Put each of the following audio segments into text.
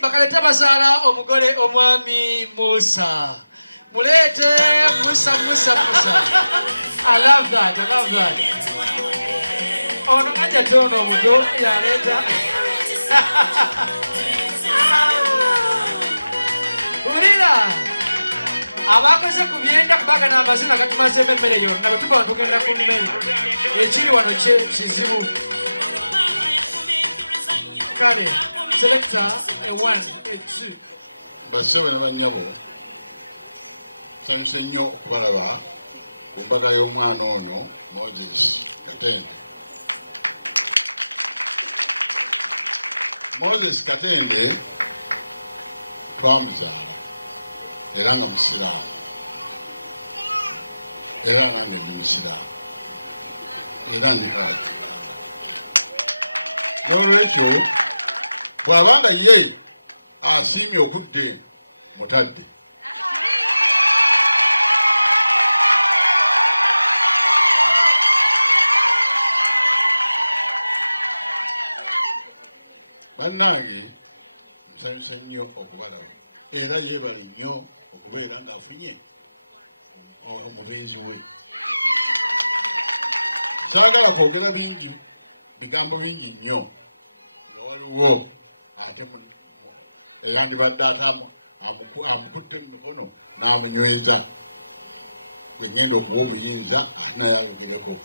kalimba kaleta basala omugole omwami Musa. Mulete Musa. I love that. Ono aja tono muto ya leta. Urira. Abakoze kubyenda kubaga n'amazina gatumaze emmere yonna batuba tugenda ku mmere. Ekiri wano kizibu. Kale, selector a 1, a 2. Basebe n'abanyabo. Sanyuse nnyo okubalaba ku mbaga y'omwana ono Moses Katende. Moses Katende twamuzaala era nga musiraamu era nange ndi musiraamu era ndi hajji. N'olwekyo bw'abanga ye asiimye okudde mutadde bannange nsanyusa nnyo okubalaba era yeebale nnyo okubeera ng'afunye omubeezi we. Saagala kwogera bigambo bingi nnyo nga waliwo ate eyandibadde ate amukutte mu mikono n'amunyweza gwe ngenda okuwa obuyinza ate naye ayogereko.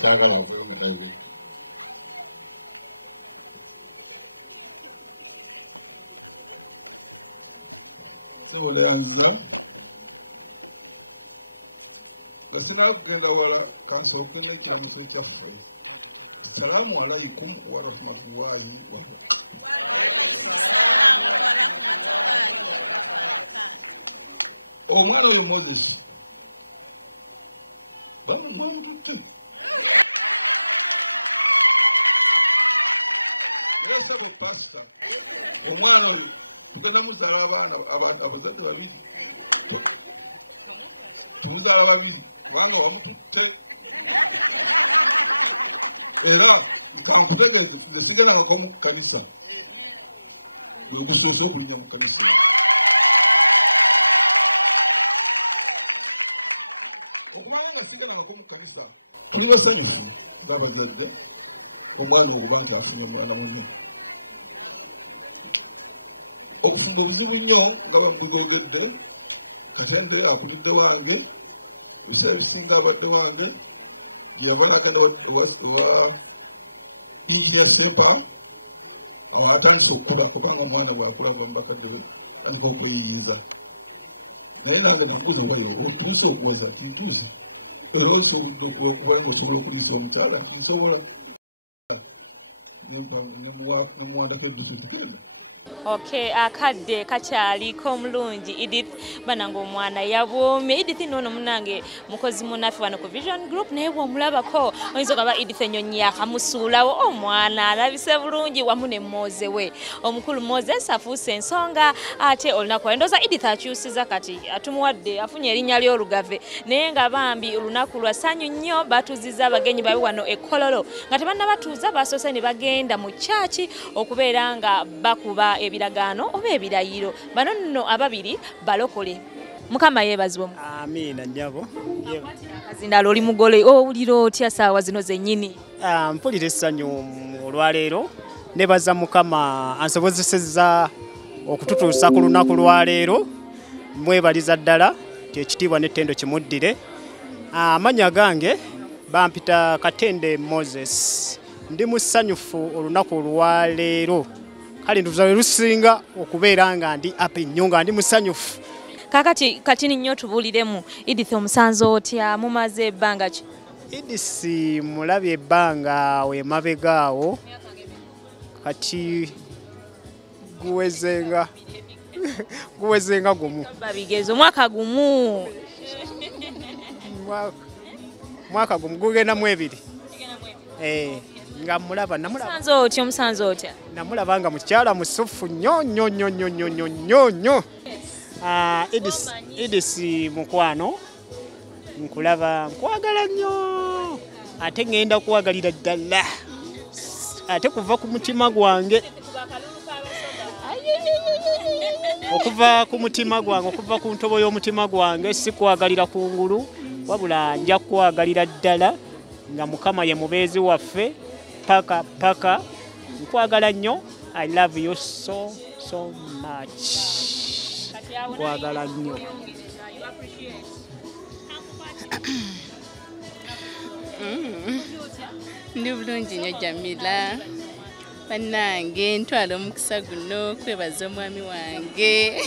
Saagala aveyo nga tayogedde. Sewoleanza gasina kugenda wala kansooke n'ekiramuso ekyaffe. Salaamu alaikum wa rahmatullahi wa omwana oyo Moses bamututte era sabo pasta omwana oyo tugenda muzaala abaana abazadde babiri tumuzaala babiri kubanga wamututte era kankutegeeze nze sigendangako mu kkanisa gwe gusoose okulinnya mu kkanisa. Okubanga nga sigendangako mu kkanisa tuli basanyufu ng'abazadde omwana okuba nti afunye omwana munne. Okufumba obuzibu nnyo nga bambugogedde Katende akulidde wange ebiseera bisinga abadde wange gye yava n'agenda wa Engineer Sempa awo atandise okukula kubanga omwana bw'akula ava mu bakadde be atandika okweyiyiza. Naye nange namubuuza wayo otuuse okuwaza nti ntuuse era osobodde okuba nga osobola okuliisa omukyala nti nsobola nemuwandako eddusu nti genda. Okay, akadde kacyaliko omulungi Edith bananga omwana yabwomye. Edith nono munange mukozi munafi wano ku Vision Group naye bw'omulabako oyinza okaba Edith ennyonyi yakamusuulawo omwana alabise bulungi wamu ne Moze we omukulu Moses afuuse ensonga ate olunaku endooza Edith akyusiza kati atumuwadde afunye erinnya ly'olugave naye nga bambi olunaku lwa ssanyu nnyo batuuziza abagenyi babe wano e Kololo nga tebannabatuuza basoose ne bagenda mu kyaki okubeera nga bakuba ebiragaano oba ebirayiro. Bano nno ababiri balokole. Mukama yeebazibwe. Amiina nnyabo. Kazindalo oli mugole owulira otya saawa zino zennyini? Mpulira essanyu olwaleero nebaza Mukama ansobozesezza okututuusa ku lunaku lwaleero. Mwebaliza ddala kyekitiibwa n'ettendo kimuddire. Amannya gange bampita Katende Moses. Ndi musanyufu olunaku lwaleero. Kale nduzawe lusinga okubeera nga ndi ape nnyo nga ndi musanyufu. Kakati katini nnyo tubuliremu Edith omusanze otya mumaze ebbanga ki? Edith mulabye ebbanga we mabegaawo kati guwezenga gumu. Babigezo mwaka gumu. Mwaka gumu gugenda mu ebiri. Nga mulaba namulaba omusanze otya namulaba nga mukyala musufu nnyo. Edith mukwano nkulaba nkwagala nnyo ate ngenda kuwagalira ddala ate kuva ku mutima gwange okuva ku mutima gwange okuva ku ntobo y'omutima gwange si kwagalira kungulu wabula nja kwagalira ddala nga Mukama ye mubeezi waffe paka nkwagala nnyo. I love you so much. Nkwagala nnyo. Ndi bulungi nnyo Jamila bannange ntwala omukisa guno kwebaza omwami wange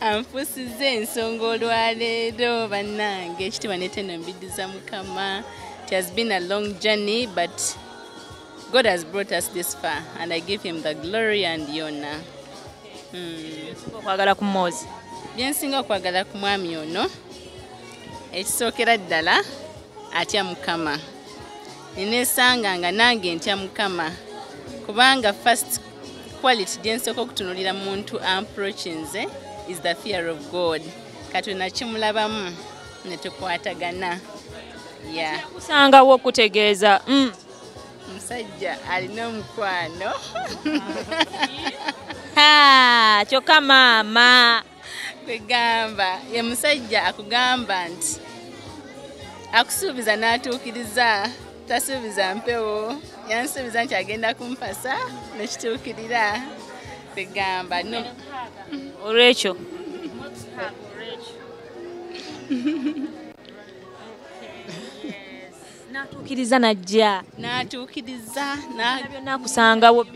anfusiza ensonga olwaleero bannange ekitiibwa n'ettendo mbiddiza Mukama. It has been a long journey but God has brought us this far and I give him the glory and the honor. Okwagala ku Mmozi byensinga okwagala ku mwami ono ekisookera ddala atya Mukama. Ninesanga nga nange ntya Mukama kubanga first quality gyensooka okutunulira muntu approachinze is the fear of God. Katonda kimulabamu ne tukwatagana. Kusangawo okutegeeza musajja alina omukwano kyokka maama kwegamba ye musajja akugamba nti akusuubiza n'atuukiriza tasuubiza mpewo yansuubiza nti agenda kumpasa nekituukirira kwegamba olwekyo natuukiriza najja n'atuukiriza byonna kusangawo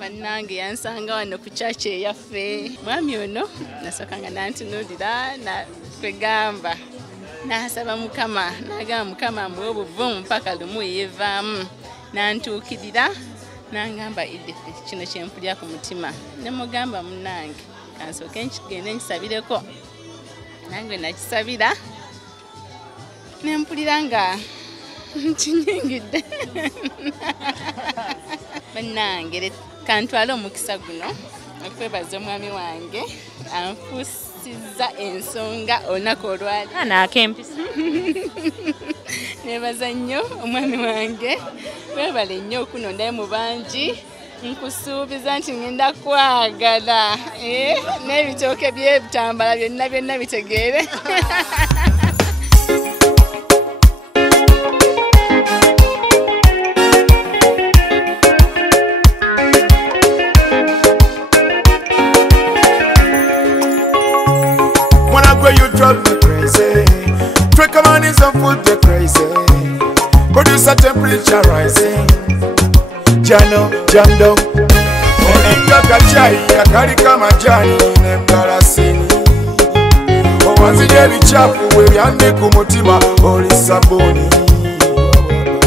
bannange yansanga wano ku kyaki eyaffe. Mwami ono nasooka nga nantunuulira kwegamba n'asaba Mukama n'agamba Mukama amuwe obuvumu mpaka lumu yeevaamu nantuukirira n'angamba Edith kino kyempulira ku mutima ne mugamba munnange kansooke nkigende nkisabireko nange nakisabira nempulira nga kinyingidde bannange kantwala omukisa guno okwebaza omwami wange anfuusizza ensonga olunaku olwali naakempisa nebaza nnyo omwami wange webale nnyo okunondayo mu bangi nkusuubiza nti ngenda kwagala n'ebitooke byebitambala byonna bitegeere. Temperature rising, jando, onika kachai yakali kama jani nemgalasini, omanzije ebichafu webyambi ku mutima oli sabuni,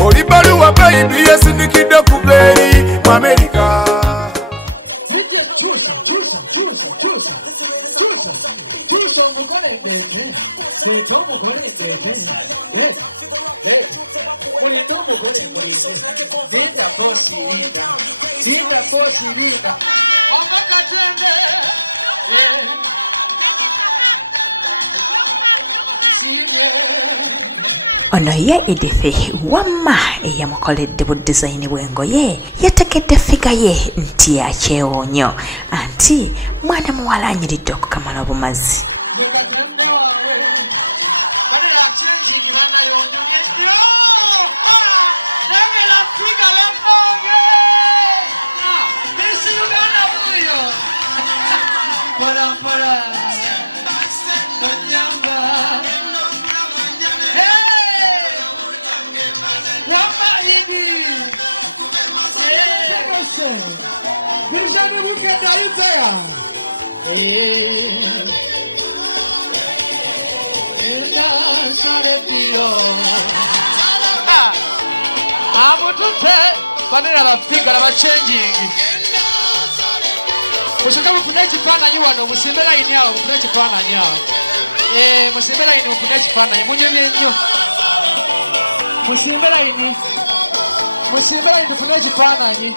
oli baluwa bayibi yasindikidde ku beeri mu Amerika. Chusa omukole ndeke seeta omukole ndeke mulinde omukole mulinde linda bosi linda omukatende ono ye Edith wamma eyamukoledde bu design bw'engoye yatekedde figa ye nti yakyewoonyo anti mwana muwala anyiridde okukamala obumazi. Zekatende wawe banera chenjini banayonyumye nnyo negera figa lemmooge isi Uganda buyo mpolampola nonyamba wamayidi Vision Bukedde ayitseya amutute banera bafiga labachenjingi musoka mufune ekifaananyi wano musimbe layini awo mufune ekifaananyi awo musimbe layini mufune ekifaananyi munyumye nnyo musimbe layini tufune ekifaananyi